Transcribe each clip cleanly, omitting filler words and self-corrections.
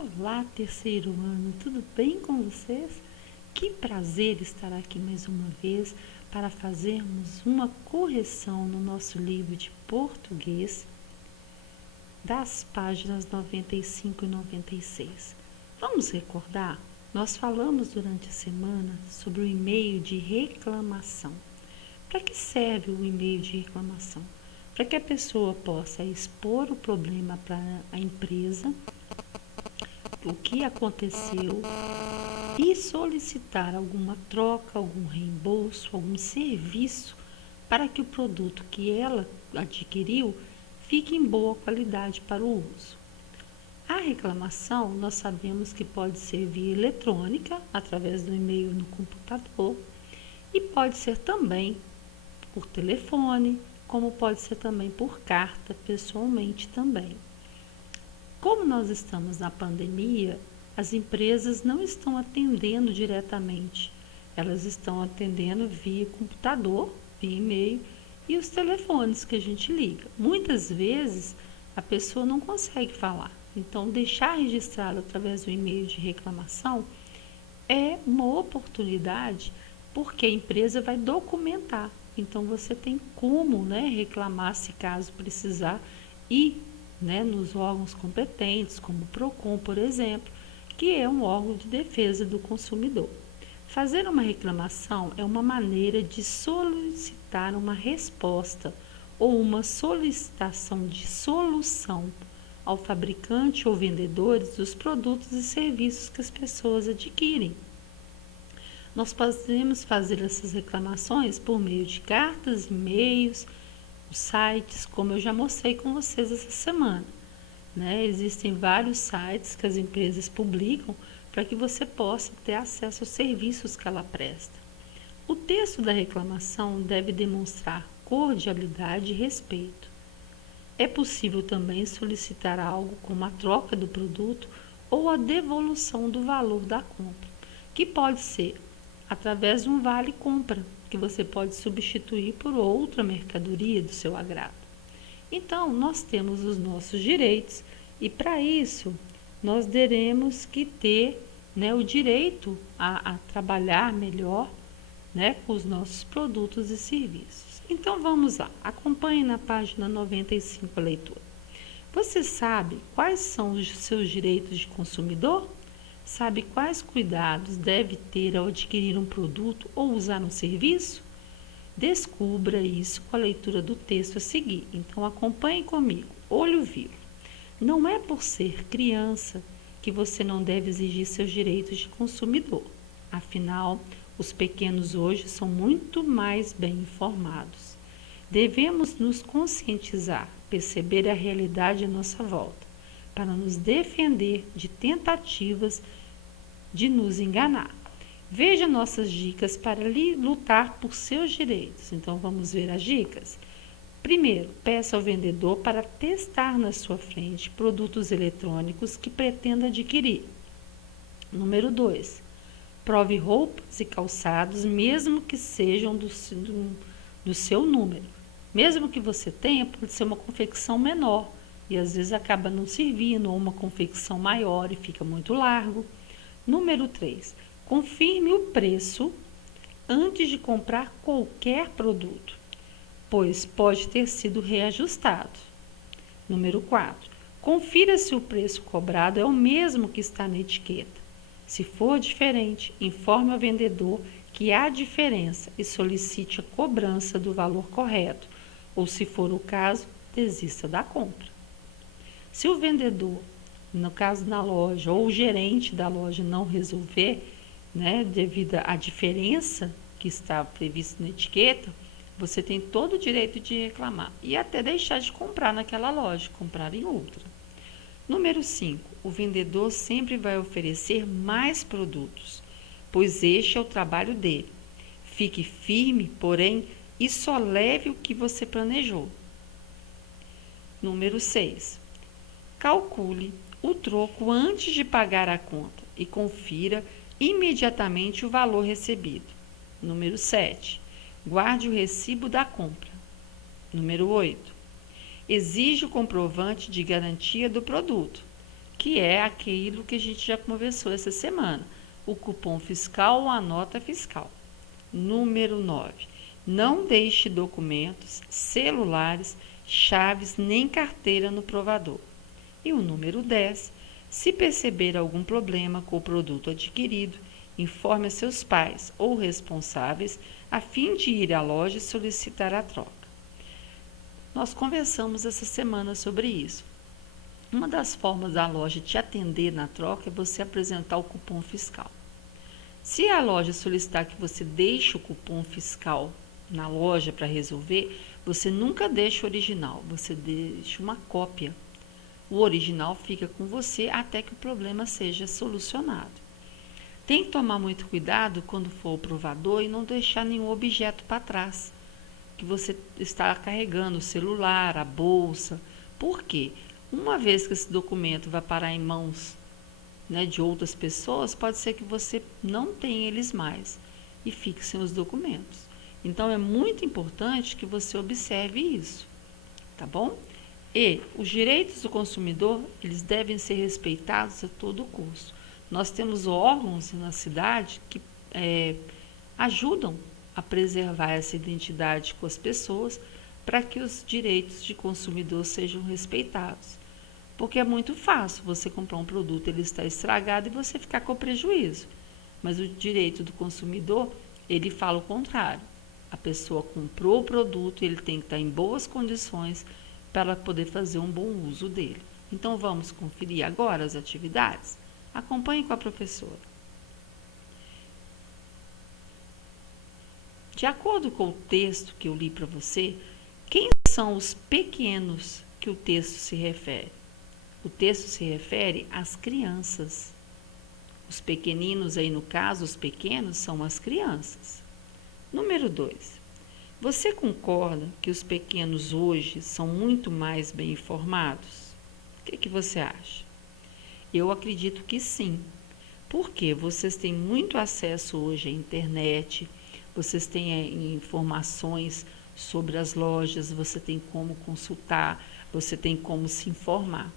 Olá, terceiro ano, tudo bem com vocês? Que prazer estar aqui mais uma vez para fazermos uma correção no nosso livro de português das páginas 95 e 96. Vamos recordar? Nós falamos durante a semana sobre o e-mail de reclamação. Para que serve o e-mail de reclamação? Para que a pessoa possa expor o problema para a empresa, o que aconteceu, e solicitar alguma troca, algum reembolso, algum serviço para que o produto que ela adquiriu fique em boa qualidade para o uso. A reclamação, nós sabemos que pode ser via eletrônica, através do e-mail no computador, e pode ser também por telefone, como pode ser também por carta, pessoalmente também. Como nós estamos na pandemia, as empresas não estão atendendo diretamente, elas estão atendendo via computador, via e-mail e os telefones que a gente liga. Muitas vezes a pessoa não consegue falar, então deixar registrado através do e-mail de reclamação é uma oportunidade, porque a empresa vai documentar. Então você tem como reclamar se caso precisar ir nos órgãos competentes, como o PROCON, por exemplo, que é um órgão de defesa do consumidor. Fazer uma reclamação é uma maneira de solicitar uma resposta ou uma solicitação de solução ao fabricante ou vendedores dos produtos e serviços que as pessoas adquirem. Nós podemos fazer essas reclamações por meio de cartas, e-mails, sites, como eu já mostrei com vocês essa semana. Existem vários sites que as empresas publicam para que você possa ter acesso aos serviços que ela presta. O texto da reclamação deve demonstrar cordialidade e respeito. É possível também solicitar algo como a troca do produto ou a devolução do valor da compra, que pode ser através de um vale-compra, que você pode substituir por outra mercadoria do seu agrado. Então, nós temos os nossos direitos e, para isso, nós teremos que ter o direito a trabalhar melhor com os nossos produtos e serviços. Então, vamos lá. Acompanhe na página 95 a leitura. Você sabe quais são os seus direitos de consumidor? Sabe quais cuidados deve ter ao adquirir um produto ou usar um serviço? Descubra isso com a leitura do texto a seguir. Então, acompanhe comigo. Olho vivo. Não é por ser criança que você não deve exigir seus direitos de consumidor. Afinal, os pequenos hoje são muito mais bem informados. Devemos nos conscientizar, perceber a realidade à nossa volta, para nos defender de tentativas de nos enganar. Veja nossas dicas para lutar por seus direitos. Então, vamos ver as dicas? Primeiro, peça ao vendedor para testar na sua frente produtos eletrônicos que pretenda adquirir. Número 2, prove roupas e calçados, mesmo que sejam do seu número. Mesmo que você tenha, pode ser uma confecção menor e às vezes acaba não servindo, ou uma confecção maior e fica muito largo. Número 3, confirme o preço antes de comprar qualquer produto, pois pode ter sido reajustado. Número 4, confira se o preço cobrado é o mesmo que está na etiqueta. Se for diferente, informe ao vendedor que há diferença e solicite a cobrança do valor correto, ou se for o caso, desista da compra. Se o vendedor, no caso na loja, ou o gerente da loja não resolver, devido à diferença que está prevista na etiqueta, você tem todo o direito de reclamar e até deixar de comprar naquela loja, comprar em outra. Número 5, o vendedor sempre vai oferecer mais produtos, pois este é o trabalho dele. Fique firme, porém, e só leve o que você planejou. Número 6, calcule o troco antes de pagar a conta e confira imediatamente o valor recebido. Número 7, guarde o recibo da compra. Número 8, exige o comprovante de garantia do produto. que é aquilo que a gente já conversou essa semana, o cupom fiscal ou a nota fiscal. Número 9. Não deixe documentos, celulares, chaves nem carteira no provador. E o número 10. Se perceber algum problema com o produto adquirido, informe a seus pais ou responsáveis a fim de ir à loja e solicitar a troca. Nós conversamos essa semana sobre isso. Uma das formas da loja te atender na troca é você apresentar o cupom fiscal. Se a loja solicitar que você deixe o cupom fiscal na loja para resolver, você nunca deixa o original, você deixa uma cópia. O original fica com você até que o problema seja solucionado. Tem que tomar muito cuidado quando for ao provador e não deixar nenhum objeto para trás, que você está carregando, o celular, a bolsa. Por quê? Uma vez que esse documento vai parar em mãos, né, de outras pessoas, pode ser que você não tenha eles mais e fique sem os documentos. Então, é muito importante que você observe isso, tá bom? E os direitos do consumidor, eles devem ser respeitados a todo custo. Nós temos órgãos na cidade que ajudam a preservar essa identidade com as pessoas para que os direitos de consumidor sejam respeitados. Porque é muito fácil você comprar um produto, ele está estragado e você ficar com prejuízo. Mas o direito do consumidor, ele fala o contrário. A pessoa comprou o produto, ele tem que estar em boas condições para poder fazer um bom uso dele. Então, vamos conferir agora as atividades? Acompanhe com a professora. De acordo com o texto que eu li para você, quem são os pequenos que o texto se refere? O texto se refere às crianças. Os pequeninos aí, no caso, os pequenos, são as crianças. Número 2. Você concorda que os pequenos hoje são muito mais bem informados? O que você acha? Eu acredito que sim. Porque vocês têm muito acesso hoje à internet, vocês têm informações sobre as lojas, você tem como consultar, você tem como se informar.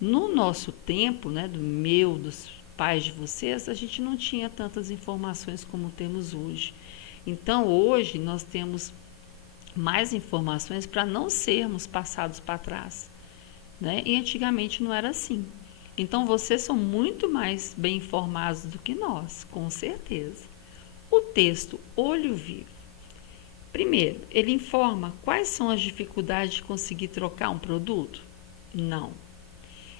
No nosso tempo, né, dos pais de vocês, a gente não tinha tantas informações como temos hoje. Então, hoje, nós temos mais informações para não sermos passados para trás, né? E antigamente não era assim. Então, vocês são muito mais bem informados do que nós, com certeza. O texto Olho Vivo. Primeiro, ele informa quais são as dificuldades de conseguir trocar um produto? Não.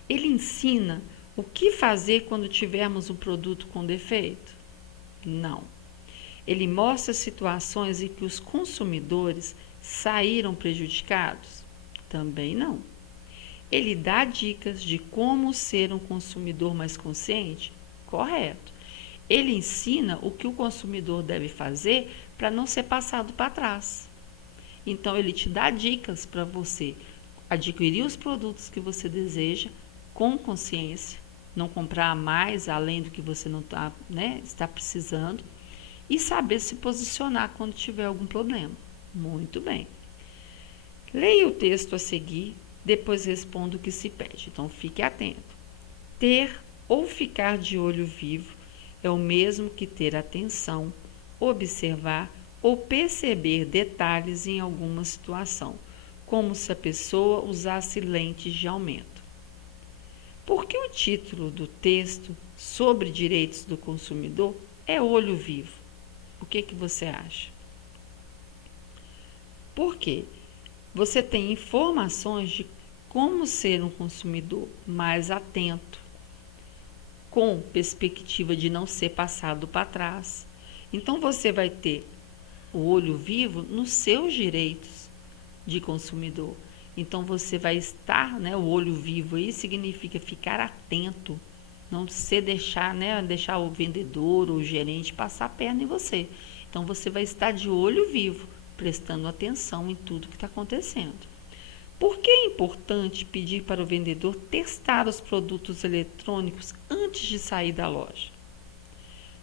Ele ensina o que fazer quando tivermos um produto com defeito? Não. Ele mostra situações em que os consumidores saíram prejudicados? Também não. Ele dá dicas de como ser um consumidor mais consciente? Correto. Ele ensina o que o consumidor deve fazer para não ser passado para trás. Então, ele te dá dicas para você adquirir os produtos que você deseja com consciência, não comprar mais além do que você não está precisando e saber se posicionar quando tiver algum problema. Muito bem. Leia o texto a seguir, depois responda o que se pede. Então, fique atento. Ter ou ficar de olho vivo é o mesmo que ter atenção, observar ou perceber detalhes em alguma situação, como se a pessoa usasse lentes de aumento. Por que o título do texto sobre direitos do consumidor é Olho Vivo? O que você acha? Por quê? Você tem informações de como ser um consumidor mais atento, com perspectiva de não ser passado para trás. Então, você vai ter o olho vivo nos seus direitos de consumidor. Então, você vai estar, o olho vivo aí significa ficar atento, não se deixar o vendedor ou o gerente passar a perna em você. Então, você vai estar de olho vivo, prestando atenção em tudo que está acontecendo. Por que é importante pedir para o vendedor testar os produtos eletrônicos antes de sair da loja?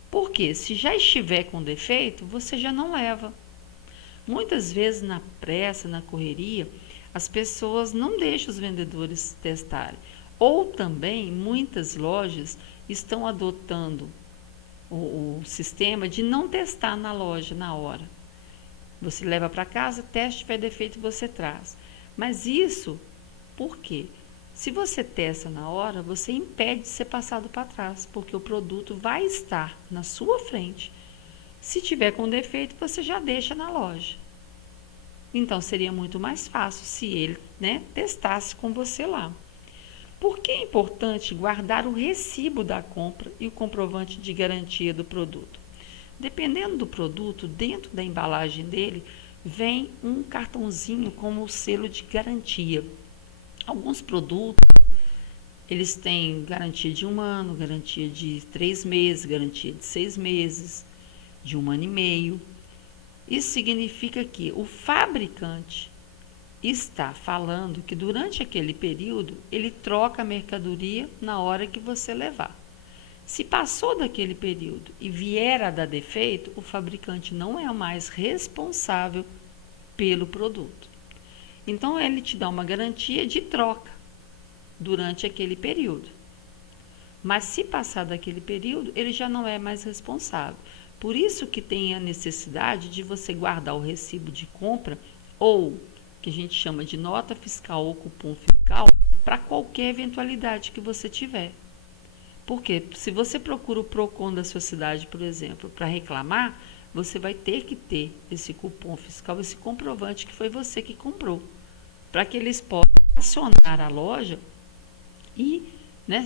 Porque se já estiver com defeito, você já não leva. Muitas vezes, na pressa, na correria, as pessoas não deixam os vendedores testarem. Ou também muitas lojas estão adotando o sistema de não testar na loja na hora. Você leva para casa, teste, tiver defeito, você traz. Mas isso, por quê? Se você testa na hora, você impede de ser passado para trás, porque o produto vai estar na sua frente. Se tiver com defeito, você já deixa na loja. Então, seria muito mais fácil se ele, testasse com você lá. Por que é importante guardar o recibo da compra e o comprovante de garantia do produto? Dependendo do produto, dentro da embalagem dele, vem um cartãozinho com o selo de garantia. Alguns produtos, eles têm garantia de 1 ano, garantia de 3 meses, garantia de 6 meses, de 1 ano e meio. Isso significa que o fabricante está falando que durante aquele período ele troca a mercadoria na hora que você levar. Se passou daquele período e vier a dar defeito, o fabricante não é mais responsável pelo produto. Então ele te dá uma garantia de troca durante aquele período. Mas se passar daquele período, ele já não é mais responsável. Por isso que tem a necessidade de você guardar o recibo de compra ou que a gente chama de nota fiscal ou cupom fiscal para qualquer eventualidade que você tiver. Porque se você procura o PROCON da sua cidade, por exemplo, para reclamar, você vai ter que ter esse cupom fiscal, esse comprovante que foi você que comprou, para que eles possam acionar a loja e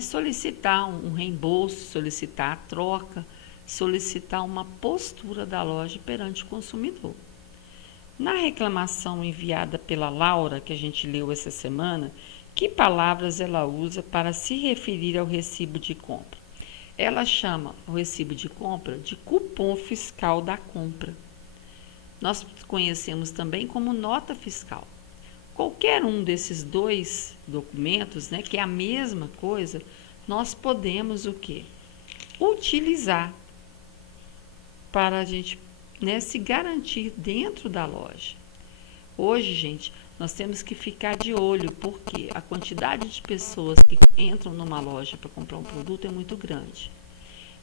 solicitar um reembolso, solicitar a troca, solicitar uma postura da loja perante o consumidor. Na reclamação enviada pela Laura, que a gente leu essa semana, que palavras ela usa para se referir ao recibo de compra? Ela chama o recibo de compra de cupom fiscal da compra. Nós conhecemos também como nota fiscal. Qualquer um desses dois documentos, que é a mesma coisa, nós podemos o quê? Utilizar para a gente se garantir dentro da loja. Hoje, gente, nós temos que ficar de olho, porque a quantidade de pessoas que entram numa loja para comprar um produto é muito grande.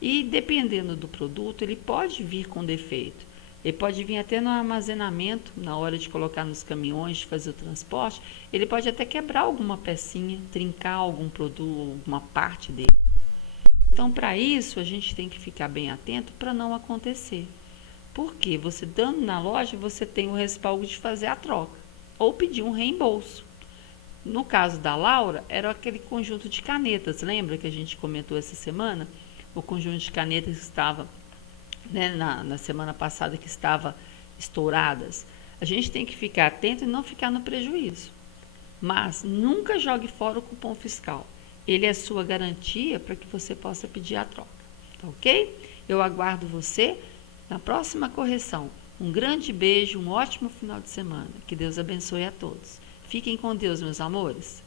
E dependendo do produto, ele pode vir com defeito. Ele pode vir até no armazenamento, na hora de colocar nos caminhões, de fazer o transporte, ele pode até quebrar alguma pecinha, trincar algum produto, alguma parte dele. Então, para isso, a gente tem que ficar bem atento para não acontecer. Porque você dando na loja, você tem o respaldo de fazer a troca ou pedir um reembolso. No caso da Laura, era aquele conjunto de canetas, lembra que a gente comentou essa semana? O conjunto de canetas que estava, na semana passada, que estava estouradas. A gente tem que ficar atento e não ficar no prejuízo. Mas nunca jogue fora o cupom fiscal. Ele é sua garantia para que você possa pedir a troca. Tá ok? Eu aguardo você na próxima correção. Um grande beijo, um ótimo final de semana. Que Deus abençoe a todos. Fiquem com Deus, meus amores.